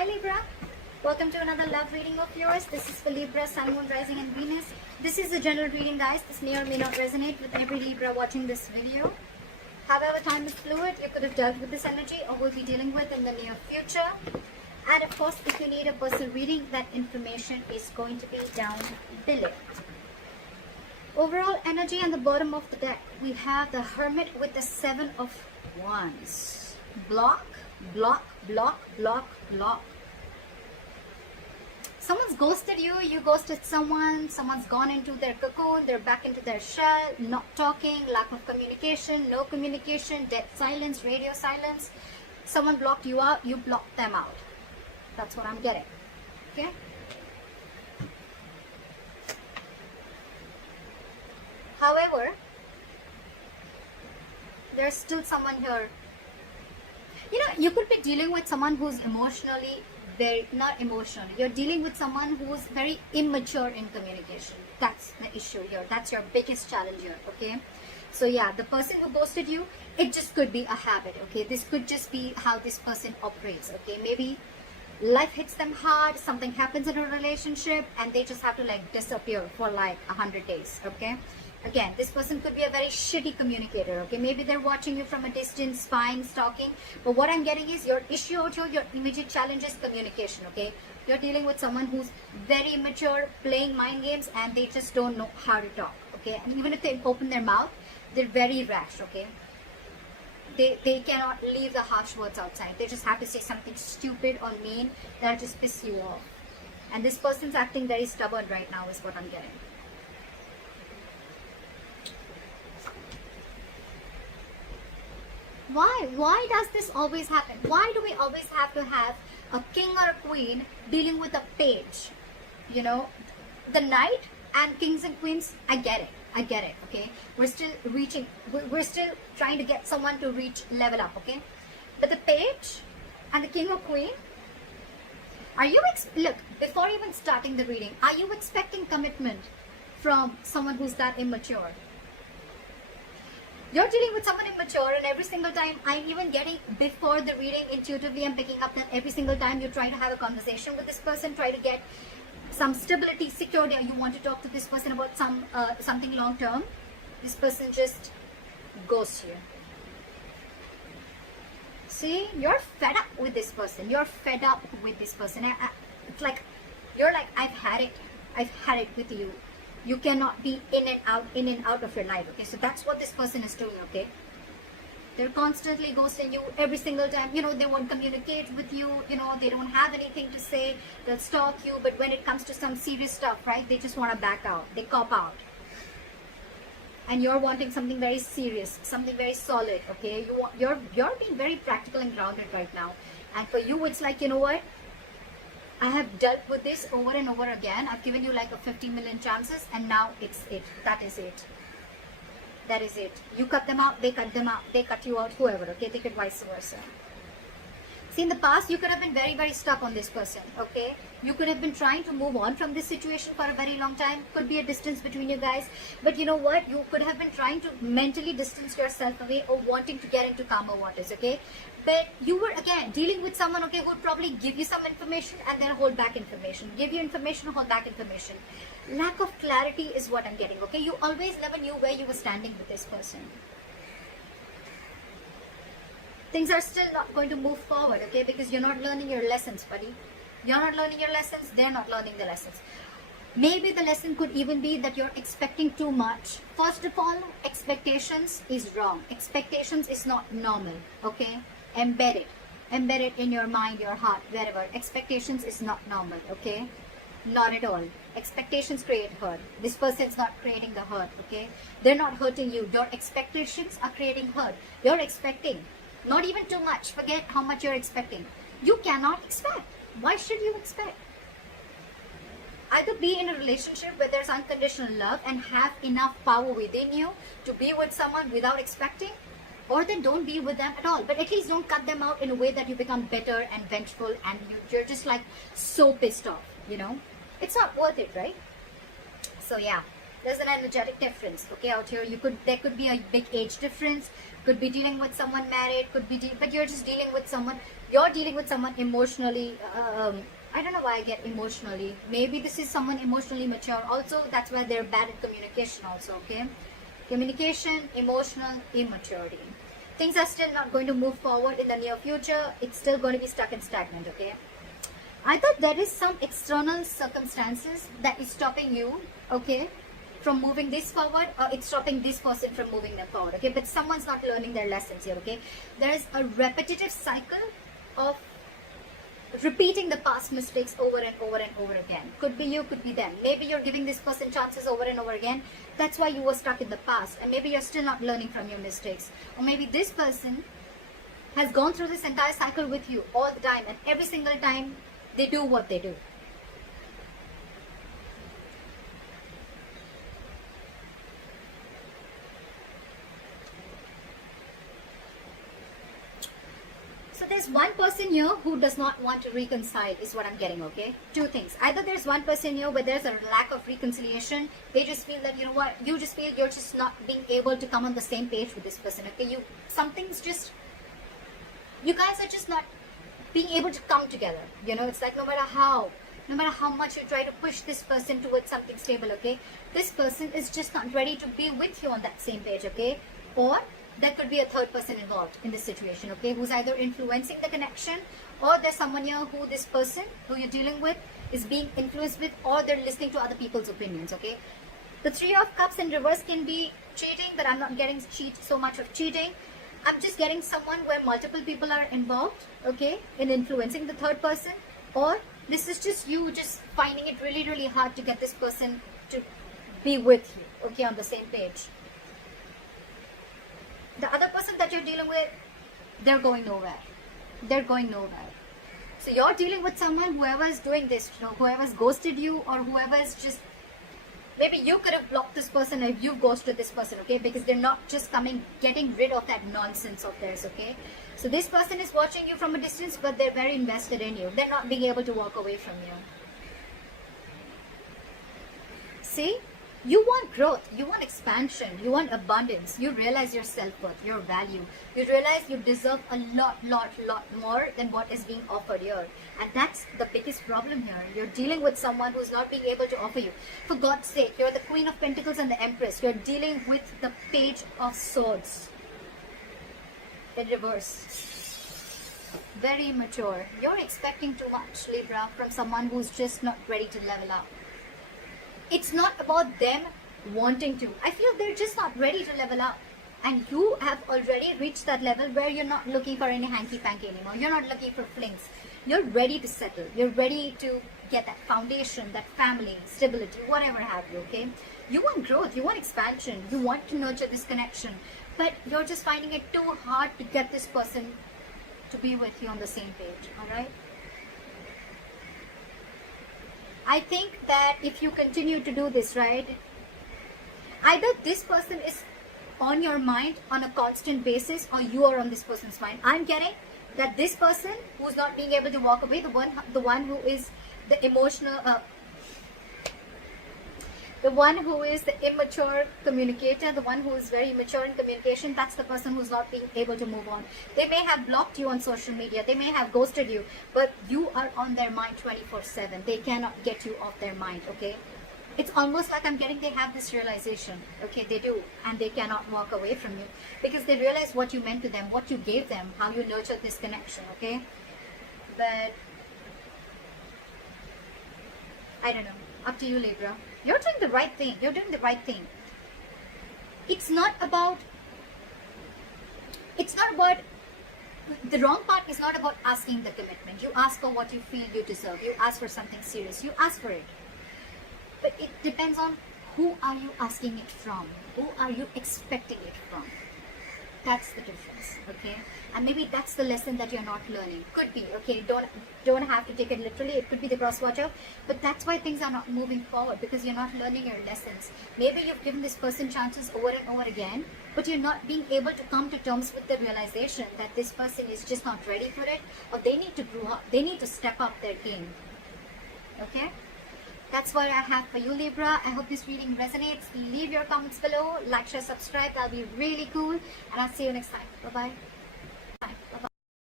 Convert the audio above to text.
Hi Libra, welcome to another love reading of yours. This is for Libra, Sun, Moon, Rising and Venus. This is a general reading, guys. This may or may not resonate with every Libra watching this video. However, time is fluid. You could have dealt with this energy or will be dealing with in the near future. And of course, if you need a personal reading, that information is going to be down below. Overall energy on the bottom of the deck, we have the Hermit with the Seven of Wands. Block, block, block, block, block. Someone's ghosted you, you ghosted someone, someone's gone into their cocoon, they're back into their shell, not talking, lack of communication, no communication, dead silence, radio silence. Someone blocked you out, you blocked them out. That's what I'm getting. Okay? However, there's still someone here. You know, you could be dealing with someone who's emotionally not emotional. You're dealing with someone who's very immature in communication. That's the issue here. That's your biggest challenge here. Okay. So yeah, the person who ghosted you, it just could be a habit. Okay. This could just be how this person operates. Okay. Maybe life hits them hard. Something happens in a relationship and they just have to like disappear for like 100 days. Okay. Again, this person could be a very shitty communicator, okay? Maybe they're watching you from a distance, spying, stalking. But what I'm getting is your issue out here, your immediate challenge is communication, okay? You're dealing with someone who's very immature, playing mind games, and they just don't know how to talk, okay? And even if they open their mouth, they're very rash, okay? They cannot leave the harsh words outside. They just have to say something stupid or mean that'll just piss you off. And this person's acting very stubborn right now is what I'm getting. Why does this always happen? Why do we always have to have a king or a queen dealing with a page? You know, the knight and kings and queens, I get it, okay? We're still trying to get someone to reach level up, okay? But the page and the king or queen, are you, look, before even starting the reading, are you expecting commitment from someone who's that immature? You're dealing with someone immature, and every single time I'm even getting, before the reading, intuitively I'm picking up that every single time you try to have a conversation with this person, try to get some stability, security, or you want to talk to this person about something long term, this person just ghosts you. See, you're fed up with this person. You're fed up with this person. It's like, you're like, I've had it with you. You cannot be in and out of your life, okay? So that's what this person is doing, okay? They're constantly ghosting you every single time. You know, they won't communicate with you. You know, they don't have anything to say. They'll stalk you. But when it comes to some serious stuff, right, they just want to back out. They cop out. And you're wanting something very serious, something very solid, okay? You're being very practical and grounded right now. And for you, it's like, you know what? I have dealt with this over and over again. I've given you like a 50 million chances, and now it's it. That is it. That is it. You cut them out, they cut them out, they cut you out, whoever, okay? They could vice versa. See, in the past, you could have been very, very stuck on this person, okay? You could have been trying to move on from this situation for a very long time. Could be a distance between you guys. But you know what? You could have been trying to mentally distance yourself away or wanting to get into calmer waters, okay? But you were, again, dealing with someone, okay, who would probably give you some information and then hold back information. Give you information, hold back information. Lack of clarity is what I'm getting, okay? You always never knew where you were standing with this person. Things are still not going to move forward, okay? Because you're not learning your lessons, buddy. You're not learning your lessons, they're not learning the lessons. Maybe the lesson could even be that you're expecting too much. First of all, expectations is wrong. Expectations is not normal, okay? Embed it. Embed it in your mind, your heart, wherever. Expectations is not normal, okay? Not at all. Expectations create hurt. This person's not creating the hurt, okay? They're not hurting you. Your expectations are creating hurt. You're expecting. Not even too much. Forget how much you're expecting. You cannot expect. Why should you expect? Either be in a relationship where there's unconditional love and have enough power within you to be with someone without expecting, or then don't be with them at all. But at least don't cut them out in a way that you become bitter and vengeful and you're just like so pissed off, you know? It's not worth it, right? So yeah, there's an energetic difference, okay, out here. There could be a big age difference. Could be dealing with someone married, but you're just dealing with someone You're dealing with someone emotionally, I don't know why I get emotionally. Maybe this is someone emotionally mature. Also, that's why they're bad at communication also, okay? Communication, emotional, immaturity. Things are still not going to move forward in the near future. It's still going to be stuck and stagnant, okay? Either there is some external circumstances that is stopping you, okay, from moving this forward, or it's stopping this person from moving them forward, okay? But someone's not learning their lessons here, okay? There is a repetitive cycle of repeating the past mistakes over and over and over again. Could be you, could be them. Maybe you're giving this person chances over and over again. That's why you were stuck in the past, and maybe you're still not learning from your mistakes. Or maybe this person has gone through this entire cycle with you all the time, and every single time they do what they do. So there's one person here who does not want to reconcile is what I'm getting, okay? Two things. Either there's one person here where there's a lack of reconciliation. They just feel that, you know what, you just feel you're just not being able to come on the same page with this person, okay? Something's just, you guys are just not being able to come together. You know, it's like no matter how much you try to push this person towards something stable, okay? This person is just not ready to be with you on that same page, okay? Or there could be a third person involved in this situation, okay, who's either influencing the connection, or there's someone here who this person who you're dealing with is being influenced with, or they're listening to other people's opinions, okay? The Three of Cups in reverse can be cheating, but I'm not getting so much of cheating. I'm just getting someone where multiple people are involved, okay, in influencing the third person, or this is just you just finding it really, really hard to get this person to be with you, okay, on the same page. The other person that you're dealing with, they're going nowhere. They're going nowhere. So you're dealing with someone, whoever is doing this, you know, whoever's ghosted you, or whoever is just, maybe you could have blocked this person if you ghosted this person, okay? Because they're not just getting rid of that nonsense of theirs, okay? So this person is watching you from a distance, but they're very invested in you. They're not being able to walk away from you. See? You want growth, you want expansion, you want abundance. You realize your self-worth, your value. You realize you deserve a lot more than what is being offered here. And that's the biggest problem here. You're dealing with someone who's not being able to offer you. For God's sake, you're the Queen of Pentacles and the Empress. You're dealing with the Page of Swords in reverse. Very immature. You're expecting too much, Libra, from someone who's just not ready to level up. It's not about them wanting to. I feel they're just not ready to level up. And you have already reached that level where you're not looking for any hanky-panky anymore. You're not looking for flings. You're ready to settle. You're ready to get that foundation, that family, stability, whatever have you, okay? You want growth. You want expansion. You want to nurture this connection. But you're just finding it too hard to get this person to be with you on the same page, alright? I think that if you continue to do this, right, either this person is on your mind on a constant basis, or you are on this person's mind. I'm getting that this person who's not being able to walk away, the one who is the emotional, the one who is the immature communicator, the one who is very immature in communication, that's the person who's not being able to move on. They may have blocked you on social media, they may have ghosted you, but you are on their mind 24/7. They cannot get you off their mind, okay? It's almost like I'm getting they have this realization, okay, they do, and they cannot walk away from you because they realize what you meant to them, what you gave them, how you nurtured this connection, okay? But I don't know, up to you, Libra. You're doing the right thing. You're doing the right thing. It's not about, the wrong part is not about asking the commitment. You ask for what you feel you deserve. You ask for something serious. You ask for it. But it depends on who are you asking it from? Who are you expecting it from? That's the difference, okay? And maybe that's the lesson that you're not learning. Could be, okay? Don't have to take it literally. It could be the cross-watcher. But that's why things are not moving forward, because you're not learning your lessons. Maybe you've given this person chances over and over again, but you're not being able to come to terms with the realization that this person is just not ready for it, or they need to grow up. They need to step up their game, okay? That's what I have for you, Libra. I hope this reading resonates. Leave your comments below. Like, share, subscribe. That'll be really cool. And I'll see you next time. Bye-bye.